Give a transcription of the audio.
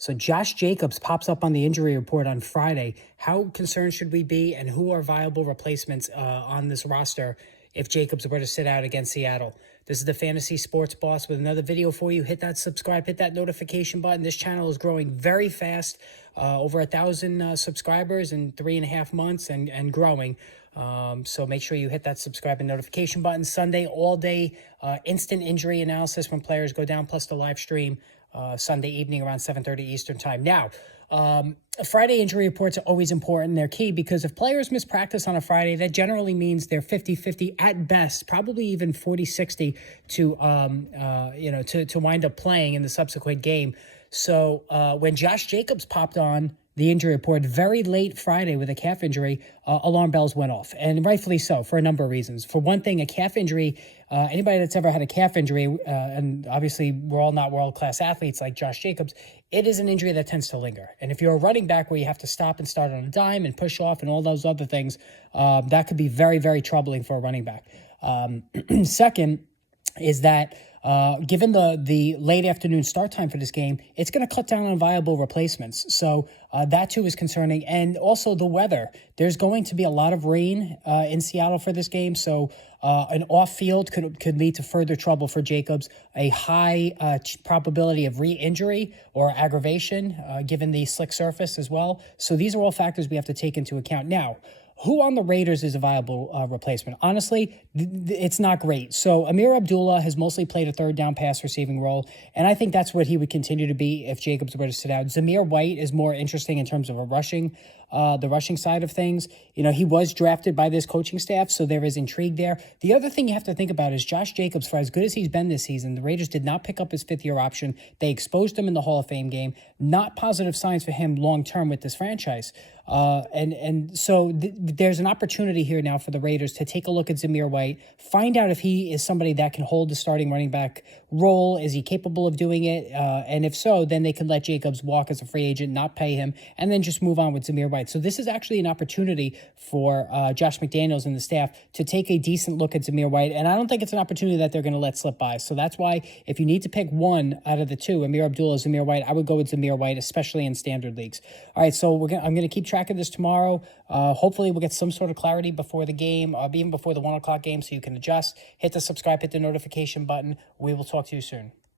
So Josh Jacobs pops up on the injury report on Friday. How concerned should we be, and who are viable replacements on this roster if Jacobs were to sit out against Seattle? This is the Fantasy Sports Boss with another video for you. Hit that subscribe, hit that notification button. This channel is growing very fast, over 1,000 subscribers in 3.5 months and growing. So make sure you hit that subscribe and notification button. Sunday, all day, instant injury analysis when players go down, plus the live stream Sunday evening around 7:30 Eastern time. Now, Friday injury reports are always important. They're key because if players miss practice on a Friday, that generally means they're 50-50 at best, probably even 40-60 to wind up playing in the subsequent game. So when Josh Jacobs popped on the injury report very late Friday with a calf injury, alarm bells went off, and rightfully so for a number of reasons. For one thing, a calf injury, anybody that's ever had a calf injury, and obviously we're all not world-class athletes like Josh Jacobs, it is an injury that tends to linger. And if you're a running back where you have to stop and start on a dime and push off and all those other things, that could be very, very troubling for a running back. Second is that given the late afternoon start time for this game, it's going to cut down on viable replacements. So that too is concerning. And also the weather. There's going to be a lot of rain in Seattle for this game. So an off-field could lead to further trouble for Jacobs. A high probability of re-injury or aggravation given the slick surface as well. So these are all factors we have to take into account. Now, who on the Raiders is a viable replacement? Honestly, it's not great. So Amir Abdullah has mostly played a third down pass receiving role, and I think that's what he would continue to be if Jacobs were to sit out. Zamir White is more interesting in terms of the rushing side of things. You know, he was drafted by this coaching staff, so there is intrigue there. The other thing you have to think about is Josh Jacobs, for as good as he's been this season, the Raiders did not pick up his fifth-year option. They exposed him in the Hall of Fame game. Not positive signs for him long-term with this franchise. So there's an opportunity here now for the Raiders to take a look at Zamir White, find out if he is somebody that can hold the starting running back role. Is he capable of doing it? And if so, then they can let Jacobs walk as a free agent, not pay him, and then just move on with Zamir White. So this is actually an opportunity for Josh McDaniels and the staff to take a decent look at Zamir White, and I don't think it's an opportunity that they're going to let slip by. So that's why if you need to pick one out of the two, Amir Abdullah, Zamir White, I would go with Zamir White, especially in standard leagues. All right, so I'm going to keep track of this tomorrow. Hopefully we'll get some sort of clarity before the game, even before the 1 o'clock game, so you can adjust. Hit the subscribe, hit the notification button. We will talk to you soon.